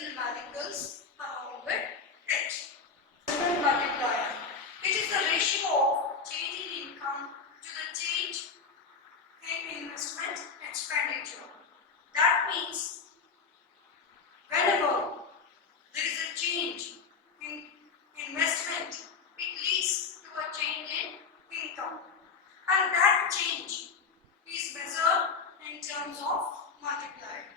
the numericals along with it. Investment multiplier. It is the ratio of change in income to the change in investment expenditure. That means whenever there is a change in investment, it leads to a change in income, and that change is measured in terms of multiplier.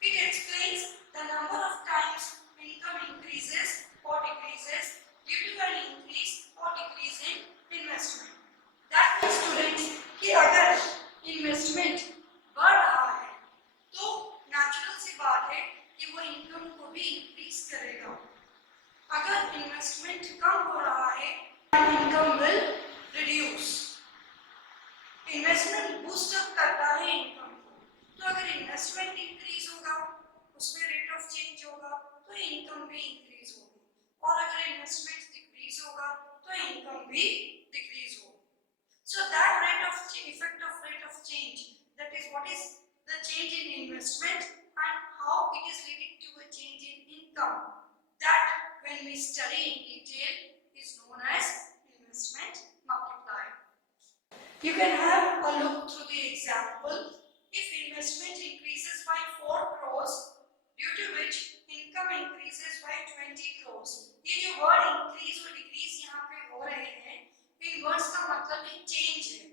It explains the number of times income increases or decreases due to an increase or decrease in investment. That means students कि अगर investment बढ़ रहा है तो natural सी बात है कि वो इनकम को भी इंक्रीज करेगा. अगर इन्वेस्टमेंट कम हो रहा है income will reduce. Investment boost up करता है इनकम को, तो अगर इन्वेस्टमेंट इंक्रीज होगा उसमें रेट ऑफ चेंज होगा तो इनकम भी इंक्रीज होगी, और अगर इन्वेस्टमेंट डिक्रीज होगा तो इनकम भी डिक्रीज होगी. So that effect of rate of change, that is what is the change in investment and how it is leading to a change in income, that when we study in detail is known as investment multiplier. You can have a look through the example. If investment increases by 4 crores due to which income increases by 20 crores. ये जो word increase और decrease यहाँ पे हो रहे हैं, इन words का मतलब है चेंज है.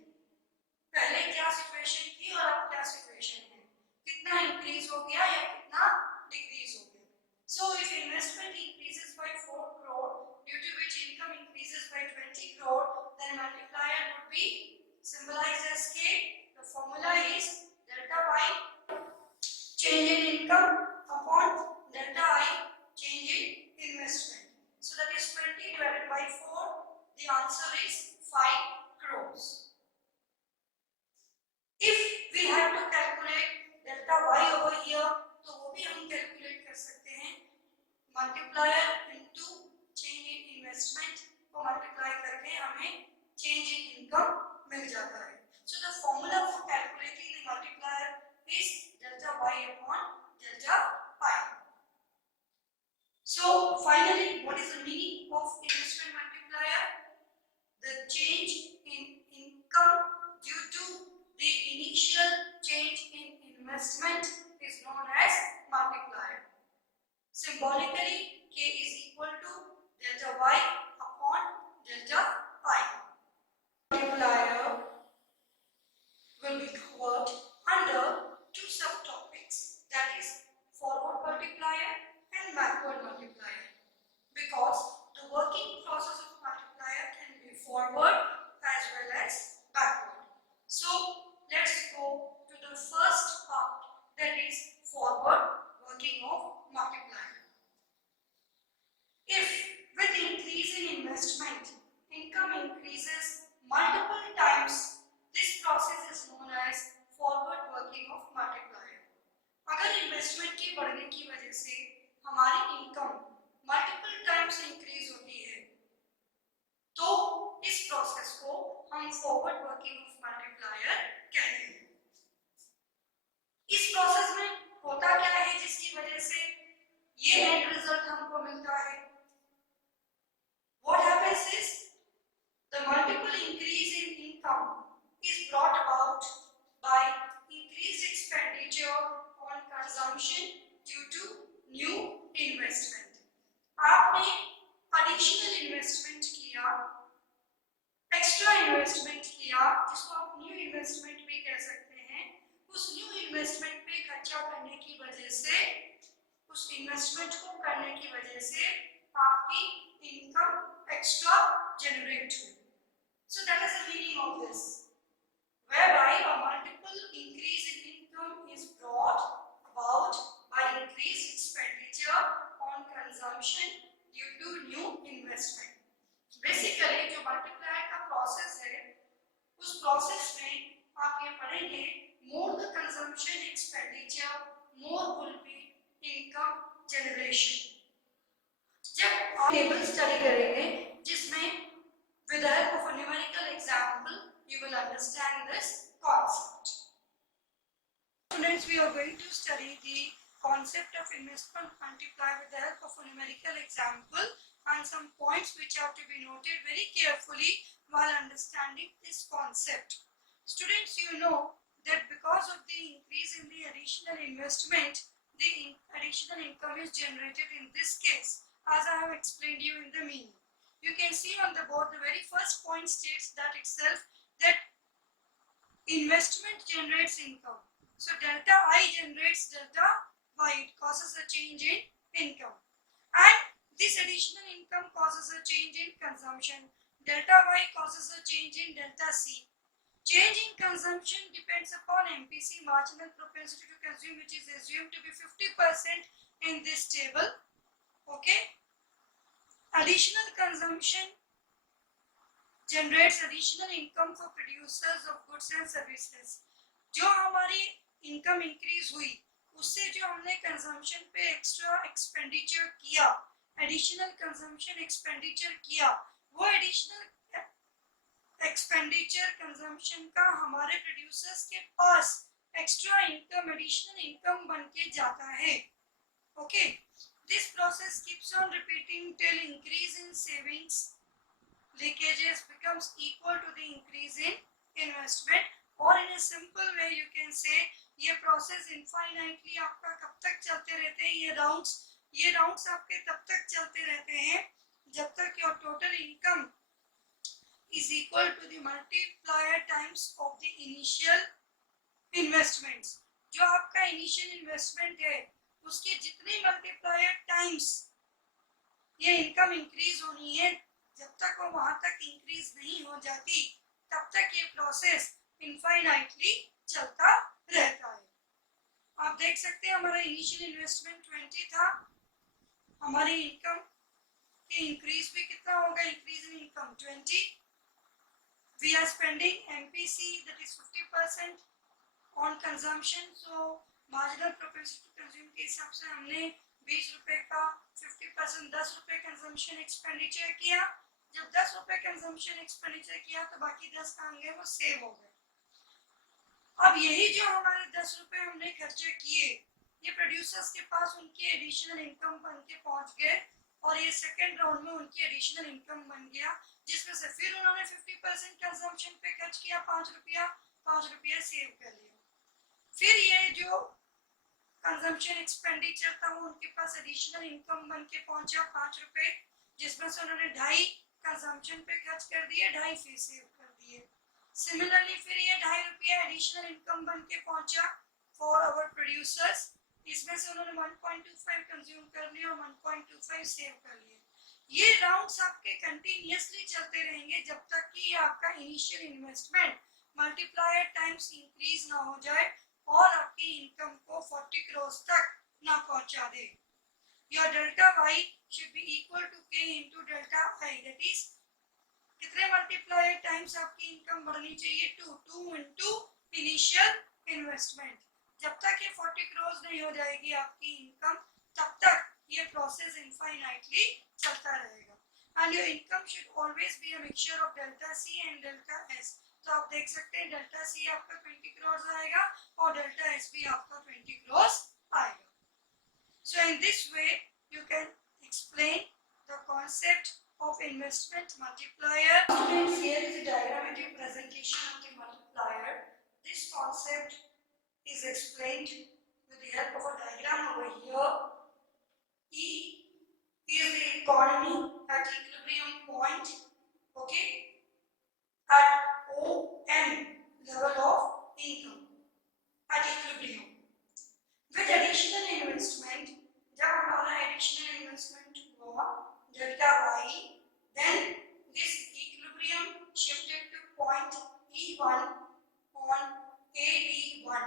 पहले क्या सिचुएशन थी और अब क्या सिचुएशन है, कितना इंक्रीज हो गया या कितना डिक्रीज हो गया. So if investment increases by 4 crore due to which income increases by 20 crore, then multiplier would be symbolized as K. The formula is delta y change in income upon delta I change in investment. So that is 20 divided by 4. The answer is 5 crores. If we have to calculate delta y over here, तो वो भी हम calculate कर सकते हैं. Multiplier into change in investment को multiply करके हमें change in income मिल जाता है. So the formula for calculating the multiplier is delta y upon delta pi. So finally, what is the meaning of investment multiplier? The change in income due to the initial change in investment is known as multiplier. Symbolically, K is equal to delta y upon delta pi. Multiplier will be covered under 2 subtopics, that is forward multiplier and backward multiplier, because the working process of multiplier can be forward as well as backward. So let's go to the first part, that is forward working of multiplier. If with increase in investment income increases multiple times, this process is known as forward working of multiplier. अगर investment की बढ़ने की वजह से हमारी income multiple times increase होती है, तो इस प्रोसेस को हम फॉरवर्ड वर्किंग ऑफ मल्टीप्लायर कहते हैं. इस प्रोसेस में होता क्या है जिसकी वजह से ये एंड रिजल्ट हमको मिलता है? What happens is the multiple increase in income is brought about by increased expenditure on consumption due to new investment. आपने additional investment किया, एक्स्ट्रा इन्वेस्टमेंट किया, जिसको आप न्यू इन्वेस्टमेंट भी कह सकते हैं. उस न्यू इन्वेस्टमेंट पे खर्चा करने की वजह से, उस इन्वेस्टमेंट को करने की वजह से आपकी इनकम एक्स्ट्रा जनरेट हुई. So that is the meaning of this, whereby a multiple increase in income is brought about by increased expenditure on consumption due to new investment. Basically जो multiplier का process है, उस process में आप ये पढ़ेंगे, more the consumption expenditure, more will be income generation. जब आप टेबल स्टडी करेंगे जिसमें with the help of a numerical example you will understand this concept. Students, we are going to study the concept of investment multiplier with the help of a numerical example and some points which have to be noted very carefully while understanding this concept. Students, you know that because of the increase in the additional investment, the additional income is generated in this case, as I have explained you in the meaning. You can see on the board the very first point states that itself that investment generates income. So delta I generates delta Y. It causes a change in income. And this additional income causes a change in consumption. Delta Y causes a change in delta C. Change in consumption depends upon MPC, marginal propensity to consume, which is assumed to be 50% in this table. Okay. Additional consumption generates additional income for producers of goods and services. जो हमारी income increase हुई उससे जो हमने consumption पे extra expenditure किया, additional consumption expenditure किया, वो एडिशनल एक्सपेंडिचर कंजम्पशन का हमारे प्रोड्यूसर्स के पास एक्स्ट्रा इनकम, एडिशनल इनकम बन के जाता है. Okay. This process keeps on repeating till increase in savings leakages becomes equal to the increase in investment. और in a simple way you can say ये process infinitely आपका कब तक चलते रहते हैं, ये rounds आपके तब तक चलते रहते हैं जब तक your total income is equal to the multiplier times of the initial investments. जो आपका initial investment है उसके जितने मल्टीप्लायर टाइम्स ये इनकम इंक्रीज होनी है, जब तक वो वहां तक इंक्रीज नहीं हो जाती तब तक ये प्रोसेस इनफाइनाइटली चलता रहता है. आप देख सकते हैं हमारा इनिशियल इन्वेस्टमेंट 20 था, हमारी इनकम के इंक्रीज भी कितना होगा, increase in income 20. We are spending MPC that is 50% on consumption. So marginal propensity to consume के हिसाब से हमने 20 रुपए का 50% 10 रुपए कंजम्पशन एक्सपेंडिचर किया. जब 10 रुपए कंजम्पशन एक्सपेंडिचर किया तो बाकी 10 कहाँ गए, वो सेव हो गए. अब यही जो हमारे 10 रुपए हमने खर्चे किए ये प्रोड्यूसर्स के पास उनकी एडिशनल इनकम बन के पहुंच गए और ये सेकेंड राउंड में उनकी एडिशनल इनकम बन गया, जिसमें से फिर उन्होंने 50% कंजम्पशन पे खर्च किया, 5 रुपया सेव कर लिया. फिर ये जो कंजम्पशन एक्सपेंडिचर था वो उनके पास एडिशनल इनकम बन के पहुंचा 5 रुपए, जिसमें से उन्होंने 2.5 कंजम्पशन पे खर्च कर दिए, 2.5 फिर सेव कर दिए. सिमिलरली फिर ये 2.5 रुपया एडिशनल इनकम बन के पहुंचा फॉर आवर प्रोड्यूसर्स, इसमें से उन्होंने 1.25 कंज्यूम कर लिया और 1.25 सेव कर लिए. ये राउंड्स आपके कंटिन्यूअसली चलते रहेंगे जब तक कि आपका initial investment multiplier times increase ना हो जाए और आपकी इनकम को 40 करोड़ तक ना पहुंचा दे. Your delta y should be equal to k into delta I. That is कितने मल्टीप्लायर टाइम्स आपकी इनकम बढ़नी चाहिए, 2 into इनिशियल इन्वेस्टमेंट. जब तक ये 40 करोड़ नहीं हो जाएगी आपकी इनकम तब तक ये प्रोसेस इनफाइनाइटली चलता रहेगा. And your income should always be a mixture of delta C and delta S. तो आप देख सकते हैं डेल्टा सी आपका 20 करोड़ आएगा और डेल्टा एस भी आपका 20 करोड़ आएगा. So in this way you can explain the concept of investment multiplier. Students, here is a diagrammatic presentation of the multiplier. This concept is explained with the help of a diagram over here. E is the economy at equilibrium point. Okay. At OM level of income at equilibrium. With additional investment, जब हमारा additional investment हुआ delta I, then this equilibrium shifted to point E1 on AD1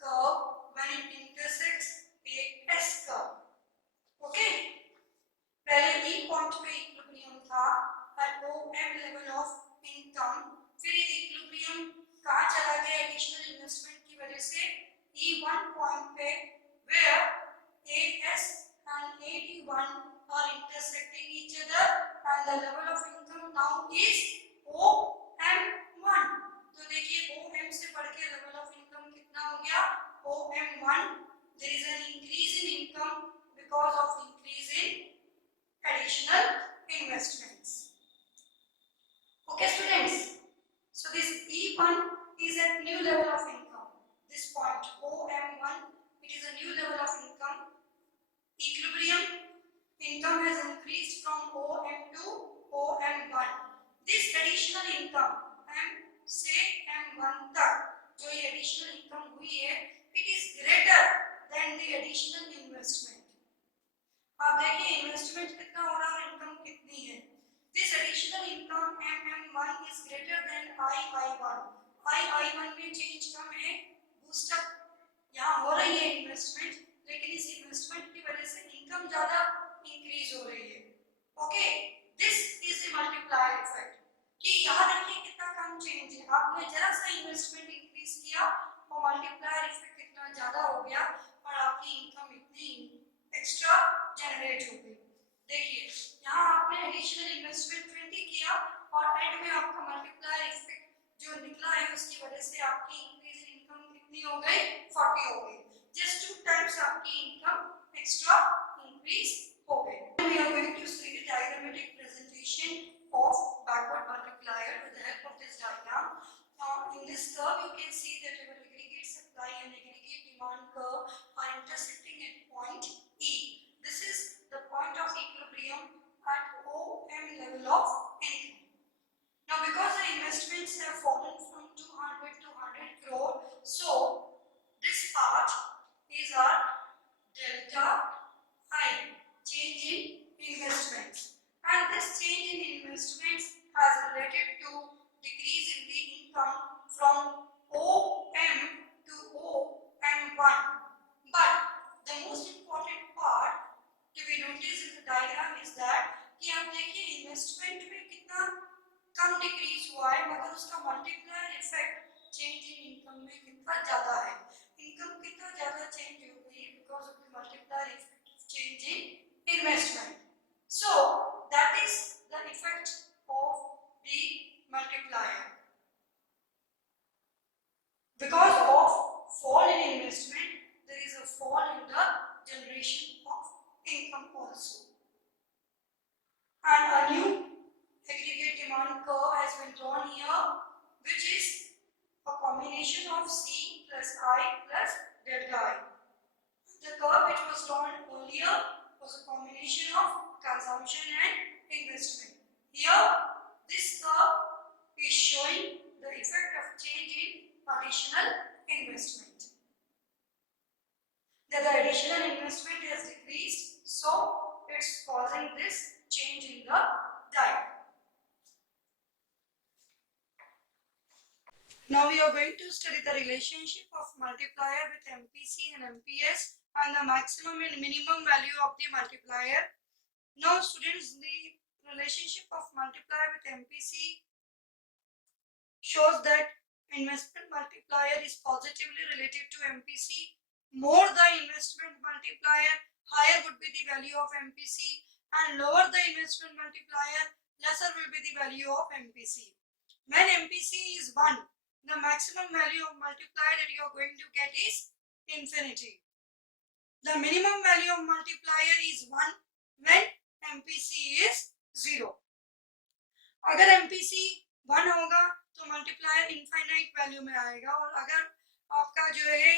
curve when it intersects a S curve. Okay? पहले E point पे equilibrium था at OM level of income, फिर ये equilibrium कहाँ चला गया एडिशनल इन्वेस्टमेंट की वजह से E1 पॉइंट पे where AS and AD1 are intersecting each other and the level of income now is OM1. तो देखिए OM से बढ़ के लेवल ऑफ इनकम कितना हो गया, OM1. There is an increase additional investment. आप देखिए इन्वेस्टमेंट कितना हो रहा है, इनकम कितनी है। This additional income MM1 is greater than II1। II1 में चेंज कम है, बूस्टअप यहाँ हो रही है इन्वेस्टमेंट, लेकिन इस इन्वेस्टमेंट की वजह से इनकम ज्यादा इंक्रीज हो रही है। Okay, this is the multiplier effect कि यहाँ देखिए कितना कम चेंज है, आपने जरा सा इन्वेस्टमेंट इंक्रीज किया और मल्टीप्लायर इफेक्ट कितना ज्यादा हो गया और आपकी इनकम इतनी एक्स्ट्रा जनरेट हो गई। देखिए यहाँ आपने एडिशनल इन्वेस्टमेंट 20 किया और एंड में आपका मल्टीप्लायर इफेक्ट जो निकला है उसकी वजह से आपकी इंक्रीज इन इनकम कितनी हो गई, 40 हो गई। जस्ट 2 टाइम्स आपकी इनकम एक्स्ट्रा इंक्रीज हो गई। We are going to see the diagrammatic presentation of backward multiplier with the help of this diagram. In this curve, you can see that our aggregate supply and aggregate demand curve are intersecting at point E. This is the point of equilibrium at OM level of income. Now, because the investments have fallen from 200 to 100 crore, so this part is our delta I, change in investments, and this change in investments has related to decrease in the income from OM to OM1. But the most important part to be noticed in the diagram is that कि आप देखिए investment में कितना कम decrease हुआ है, मगर उसका multiplier effect change in income में कितना ज्यादा है। इनकम कितना ज्यादा चेंज हो गई है because of the multiplier effect of change in investment. So that is the effect of the multiplier. Because of fall in investment, there is a fall in the generation of income also. And a new aggregate demand curve has been drawn here, which is a combination of C plus I plus delta I. The curve which was drawn earlier was a combination of consumption and investment. Here, this curve is showing the effect of change in additional investment. That the additional investment has decreased, so it's causing this change in the diagram. Now we are going to study the relationship of multiplier with MPC and MPS and the maximum and minimum value of the multiplier. Now students, the relationship of multiplier with MPC shows that investment multiplier is positively related to MPC. More the investment multiplier, higher would be the value of MPC, and lower the investment multiplier, lesser will be the value of MPC. When MPC is 1, the maximum value of multiplier that you are going to get is infinity. The minimum value of multiplier is 1 when MPC is 0. अगर MPC 1 होगा तो multiplier infinite value में आएगा, और अगर आपका जो है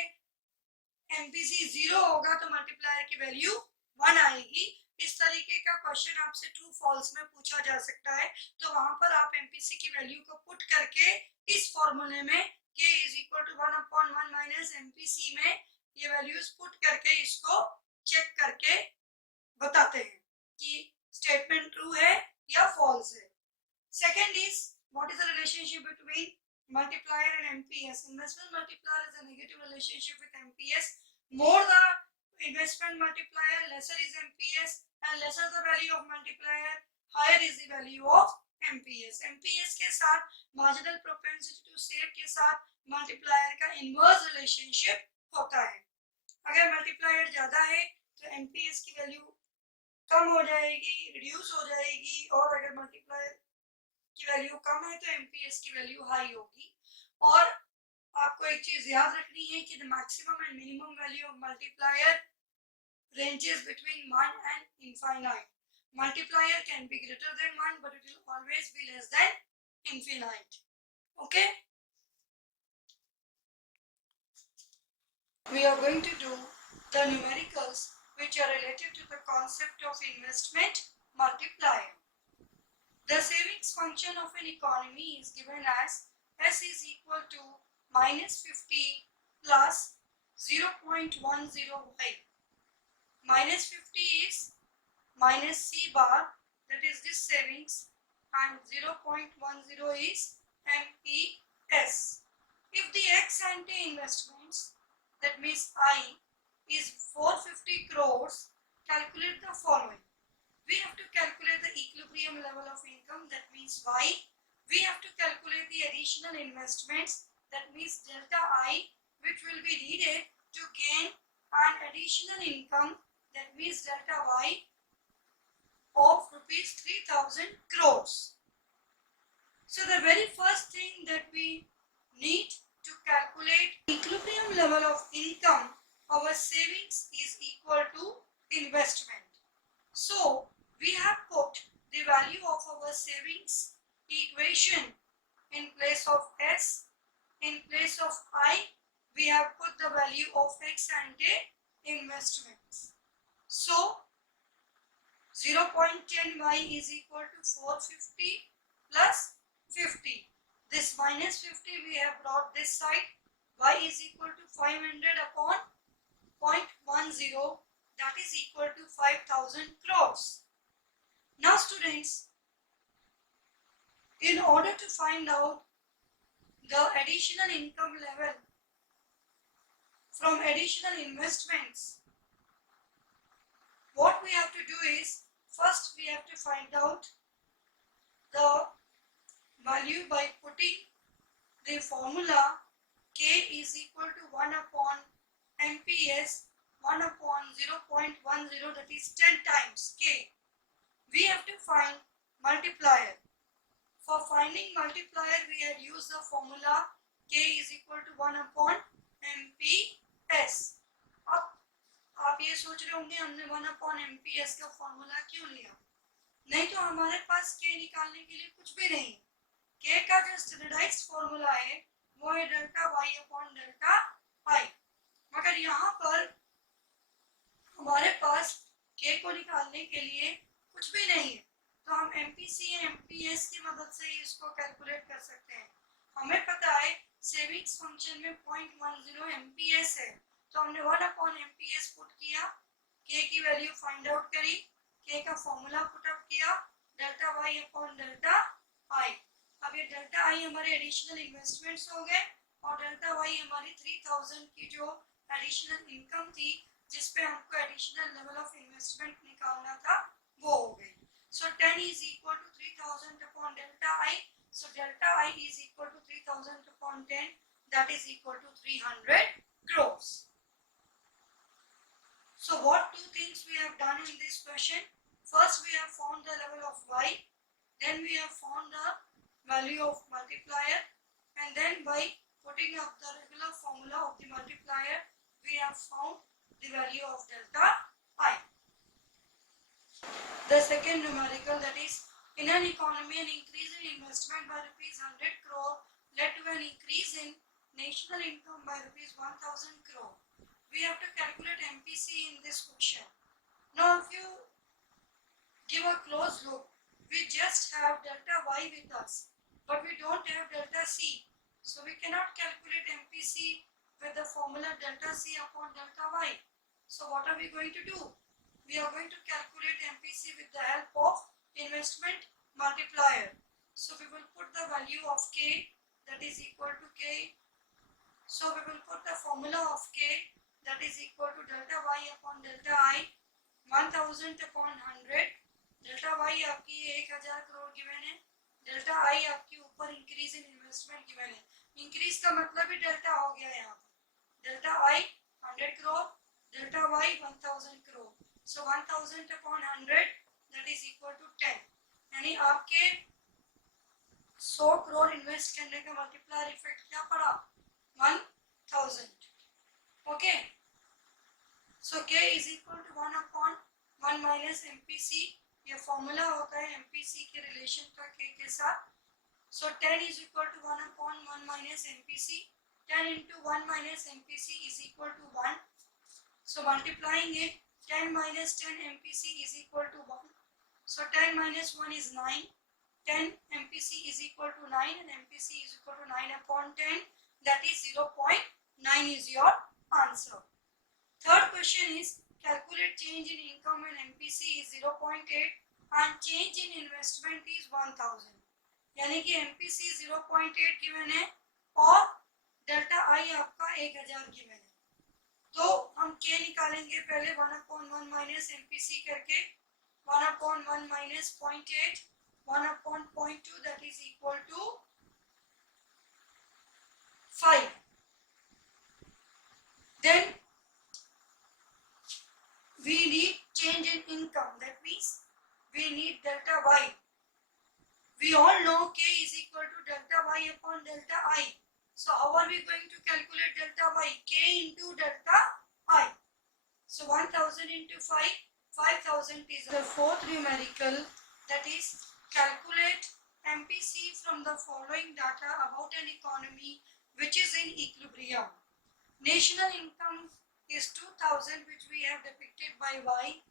MPC 0 होगा तो मल्टीप्लायर की वैल्यू 1 आएगी। इस तरीके का क्वेश्चन आपसे ट्रू फॉल्स में पूछा जा सकता है, तो वहां पर आप MPC की वैल्यू को पुट करके इस फॉर्मूले में K is equal to 1/1 minus MPC में ये वैल्यूज पुट करके इसको चेक करके बताते हैं कि स्टेटमेंट ट्रू है या फॉल्स है। Second is, what is the relationship between multiplier and MPS? Investment multiplier is a negative relationship with MPS. More the investment multiplier, lesser is MPS, and lesser the value of multiplier, higher is the value of MPS. MPS के साथ marginal propensity to save के साथ multiplier का inverse relationship होता है। अगर multiplier ज़्यादा है तो MPS की वैल्यू कम हो जाएगी, रिड्यूस हो जाएगी, और अगर multiplier की वैल्यू कम है तो MPS की वैल्यू हाई होगी। और आपको एक चीज याद रखनी है कि the maximum and minimum value of multiplier ranges between 1 and infinite. Multiplier can be greater than 1, but it will always be less than infinite. Okay? We are going to do the numericals which are related to the concept of investment multiplier. The savings function of an economy is given as S is equal to -50 plus 0.10y. minus 50 is minus C bar, that is this savings, and 0.10 is MPS. If the ex ante investments, that means I, is 450 crores, calculate the following. We have to calculate the equilibrium level of income, that means Y. We have to calculate the additional investments, that means delta I, which will be needed to gain an additional income, that means delta Y, of rupees 3000 crores. So the very first thing that we need to calculate equilibrium level of income, our savings is equal to investment. So we have put the value of our savings equation in place of S, in place of I, we have put the value of ex ante investments. So 0.10y is equal to 450 plus 50. This minus 50 we have brought this side. Y is equal to 500 upon 0.10, that is equal to 5000 crores. Now students, in order to find out the additional income level from additional investments, what we have to do is, first we have to find out the value by putting the formula K is equal to 1 upon MPS 1 upon 0.10, that is 10 times K. We have to find multiplier. For finding multiplier, we had used the formula K is equal to 1 upon MPS. अब आप ये सोच रहे होंगे हमने 1 upon MPS का formula क्यों लिया? नहीं तो हमारे पास K निकालने के लिए कुछ भी नहीं. K का जो स्टैंडर्डाइज्ड फॉर्मूला है वो है delta Y upon delta I. मगर यहाँ पर हमारे पास K को निकालने के लिए कुछ भी नहीं है, तो हम MPC या MPS की मदद से इसको कैलकुलेट कर सकते हैं. हमें पता है सेविंग्स फंक्शन में 0.10 MPS है, तो हमने 1 अपॉन MPS पुट किया, K की वैल्यू फाइंड आउट करी, K का फॉर्मूला पुट अप किया, delta Y upon delta I. अब ये डेल्टा I हमारे एडिशनल इन्वेस्टमेंट्स हो गए और डेल्टा Y हमारी 3000 की जो एडिशनल इनकम थी जिस पे हमको एडिशनल लेवल ऑफ इन्वेस्टमेंट निकालना था वो हो गई. So 10 is equal to 3000 upon delta I. So delta I is equal to 3000 upon 10, that is equal to 300 crores. So what two things we have done in this question? First we have found the level of Y, then we have found the value of multiplier, and then by putting up the regular formula of the multiplier, we have found the value of delta I. The second numerical, that is, in an economy, an increase in investment by rupees 100 crore led to an increase in national income by rupees 1000 crore. We have to calculate MPC in this question. Now, if you give a close look, we just have delta Y with us, but we don't have delta C. So we cannot calculate MPC with the formula delta C upon delta Y. So what are we going to do? We are going to calculate MPC with the help of investment multiplier. So we will put the value of K, that is equal to K. So we will put the formula of K, that is equal to delta Y upon delta I, 1000 upon 100. Delta Y आपकी 1000 crore given है, delta I आपकी ऊपर increase in investment given है. Increase का मतलब ही delta हो गया यहाँ पर. Delta I 100 crore, delta Y 1000 crore. So 1000 upon 100, that is equal to 10. यानी आपके 100 करोड़ इन्वेस्ट करने का मल्टीप्लायर इफेक्ट क्या पड़ा? 1000. Okay. So K is equal to 1 upon 1 minus MPC. ये फॉर्मूला होता है MPC के रिलेशन का K के साथ. So 10 is equal to 1 upon 1 minus MPC. 10 into 1 minus MPC is equal to 1. So multiplying it, 10 minus 10 MPC is equal to 1. So 10 minus 1 is 9. 10 MPC is equal to 9 and MPC is equal to 9 upon 10. That is 0.9 is your answer. Third question is calculate change 0.8 and change in investment is 1000, यानी कि MPC 0.8 given है और delta आई आपका 1000 given है। तो हम K निकालेंगे पहले 1/1 माइनस MPC करके 1/1 minus 0.8 1/0.2 that is equal to 5. Then we need change in income, that means we need delta y. We all know K is equal to delta y upon delta I. So how are we going to calculate delta y? K into delta I. So 1000 into 5, 5000 is the fourth numerical, that is calculate MPC from the following data about an economy which is in equilibrium. National income is 2000, which we have depicted by Y.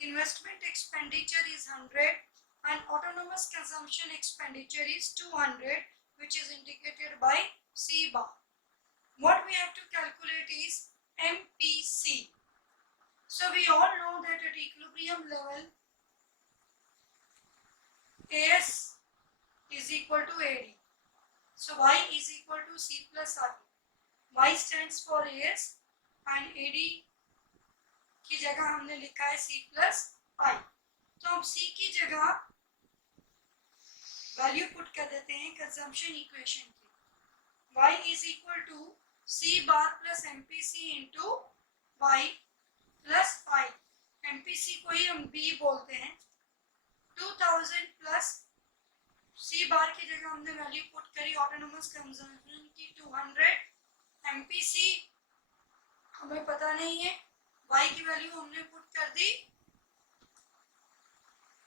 Investment expenditure is 100 and autonomous consumption expenditure is 200, which is indicated by C bar. What we have to calculate is MPC. So we all know that at equilibrium level AS is equal to AD. So Y is equal to C plus RD. Y stands for AS and AD की जगह हमने लिखा है C plus I. तो हम C की जगह value put कर देते हैं कंजम्पशन इक्वेशन की. Y is equal to C bar plus MPC into Y plus I. MPC को ही हम B बोलते हैं. 2000 प्लस C बार की जगह हमने वैल्यू पुट करी ऑटोनोमस कंजम्पशन की 200. MPC हमें पता नहीं है, Y की वैल्यू हमने पुट कर दी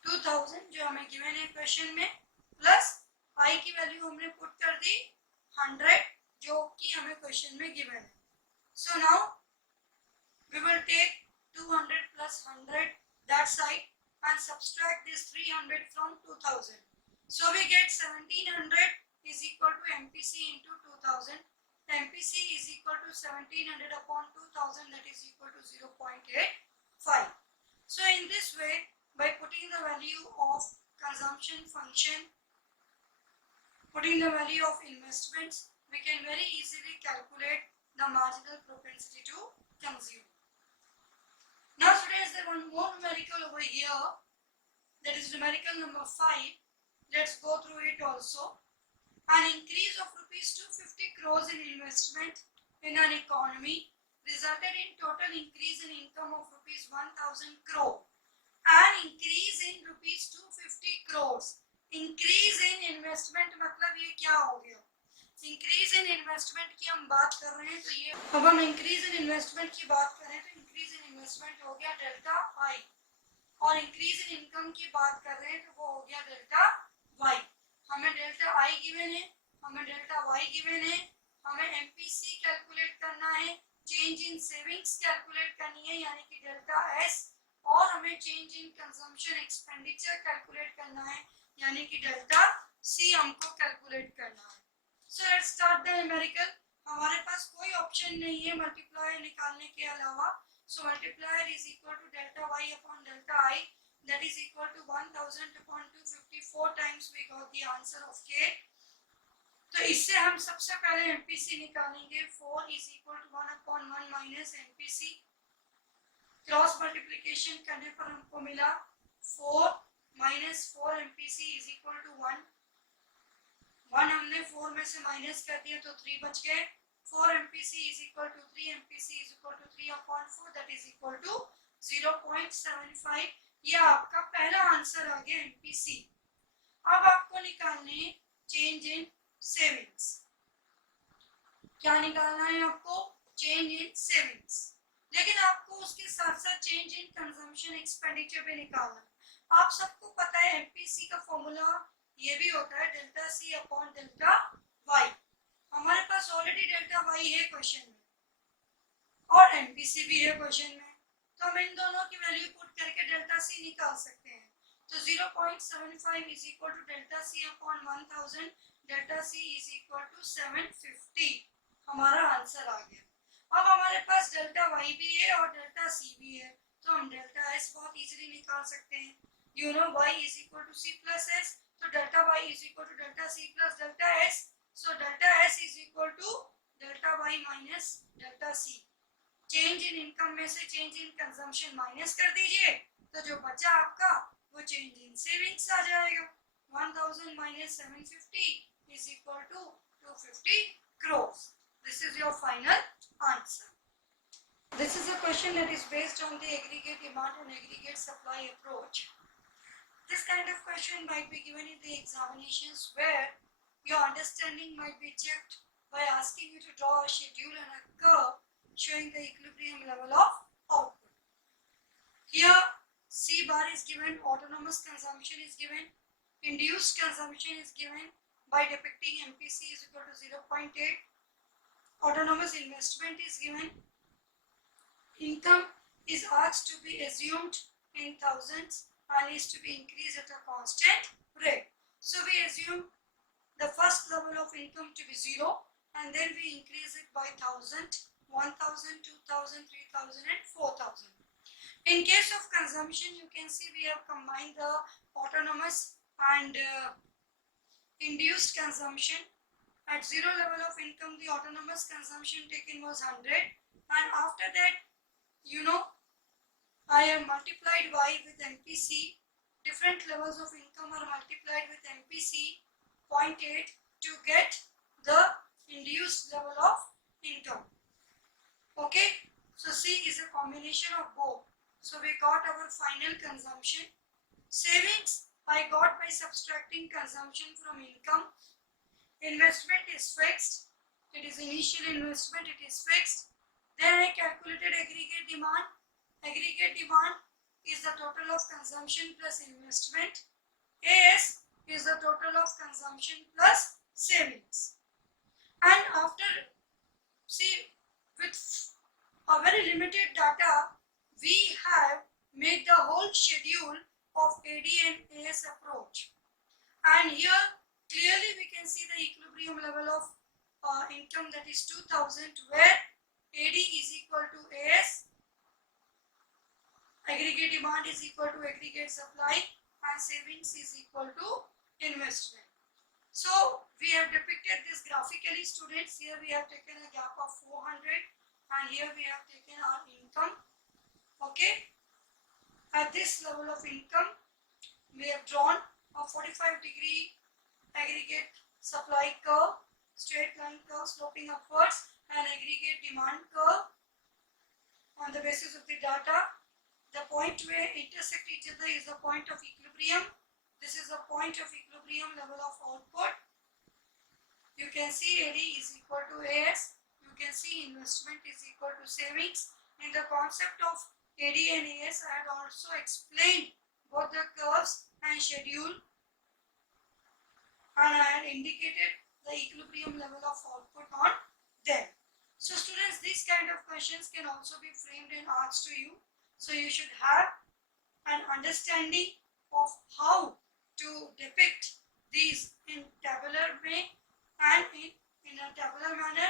2000 जो हमें गिवन है क्वेश्चन में, प्लस I की वैल्यू हमने पुट कर दी 100 जो कि हमें क्वेश्चन में गिवन है. So now we will take 200 plus 100 that side and subtract this 300 from 2000. So we get 1700 is equal to MPC into 2000. MPC is equal to 1700 upon 2000, that is equal to 0.85. So in this way, by putting the value of consumption function, putting the value of investments, we can very easily calculate the marginal propensity to consume. Now students, there is one more numerical over here, that is numerical number 5. Let's go through it also. An increase of rupees 250 crores in investment in an economy resulted in total increase in income of rupees 1000 crore. An increase in rupees 250 crores. Increase in investment मतलब ये क्या हो गया? Increase in investment की हम बात कर रहे हैं, तो ये अब हम increase in investment की बात करें तो increase in investment हो गया डेल्टा I, और increase in income की बात कर रहे हैं तो वो हो गया डेल्टा Y. हमें डेल्टा I गिवन है, हमें डेल्टा Y गिवन है, हमें MPC कैलकुलेट करना है, चेंज इन सेविंग्स कैलकुलेट करनी है यानी कि डेल्टा S, और हमें change in consumption expenditure calculate करना है यानी कि डेल्टा C हमको कैलकुलेट करना है. So let's start the numerical. हमारे पास कोई ऑप्शन नहीं है मल्टीप्लायर निकालने के अलावा. So multiplier is equal to delta Y upon delta I, that is equal to 1000 upon 254 times we got the answer of K. तो इससे हम सबसे पहले MPC निकालेंगे. 4 is equal to 1/1 minus MPC. Cross multiplication करने पर हमको मिला 4 minus 4 MPC is equal to 1. 1 हमने 4 में से माइनस कर दिया तो 3 बच गए. 4 MPC is equal to 3 MPC is equal to 3 upon 4, that is equal to 0.75. यह आपका पहला आंसर आ गया MPC. अब आपको निकालने चेंज इन सेविंग्स. क्या निकालना है आपको? Change in savings. लेकिन आपको उसके साथ साथ चेंज इन कंजम्पशन एक्सपेंडिचर भी निकालना. आप सबको पता है MPC का फॉर्मूला ये भी होता है delta C upon delta Y. हमारे पास ऑलरेडी डेल्टा Y है क्वेश्चन में और MPC भी है क्वेश्चन में, तो हम इन दोनों की वैल्यू पुट करके डेल्टा C निकाल सकते हैं. तो 0.75 is equal to delta C upon 1000. Delta C is equal to 750. हमारा आंसर आ गया. अब हमारे पास डेल्टा Y भी है और डेल्टा C भी है, तो हम डेल्टा एस बहुत इजीली निकाल सकते हैं. You know y is equal to C plus S, तो delta y is equal to delta C plus delta S. So delta S is equal to delta y minus delta C. Change in income में से change in consumption minus कर दीजिए, तो जो बचा आपका वो चेंज इन सेविंग्स आ जाएगा. 1000 minus 750 is equal to 250 crores. This is your final answer. This is a question that is based on the aggregate demand and aggregate supply approach. This kind of question might be given in the examinations where your understanding might be checked by asking you to draw a schedule and a curve showing the equilibrium level of output. Here C bar is given, autonomous consumption is given, induced consumption is given by depicting MPC is equal to 0.8. Autonomous investment is given. Income is asked to be assumed in thousands and is to be increased at a constant rate. So we assume the first level of income to be 0 and then we increase it by 1000, 1000, 2000, 3000 and 4000. In case of consumption, you can see we have combined the autonomous and induced consumption. At 0 level of income, the autonomous consumption taken was 100, and after that, you know, I have multiplied y with MPC. Different levels of income are multiplied with MPC 0.8 to get the induced level of income. Okay, so C is a combination of both. So we got our final consumption. Savings I got by subtracting consumption from income. Investment is fixed. It is initial investment, it is fixed. Then I calculated aggregate demand. Aggregate demand is the total of consumption plus investment. AS is the total of consumption plus savings. And after, see, with a very limited data, we have made the whole schedule of AD and AS approach. And here clearly we can see the equilibrium level of income, that is 2000, where AD is equal to AS, aggregate demand is equal to aggregate supply, and savings is equal to investment. So we have depicted this graphically, students. Here we have taken a gap of 400 and here we have taken our income. Okay, at this level of income we have drawn a 45-degree aggregate supply curve, straight line curve sloping upwards, and aggregate demand curve. On the basis of the data, the point where intersect each other is the point of equilibrium. This is the point of equilibrium level of output. You can see AD is equal to AS. You can see investment is equal to savings. In the concept of AD and AS, I had also explained both the curves and schedule, and I had indicated the equilibrium level of output on them. So students, these kind of questions can also be framed and asked to you. So you should have an understanding of how to depict these in tabular way and in a tabular manner,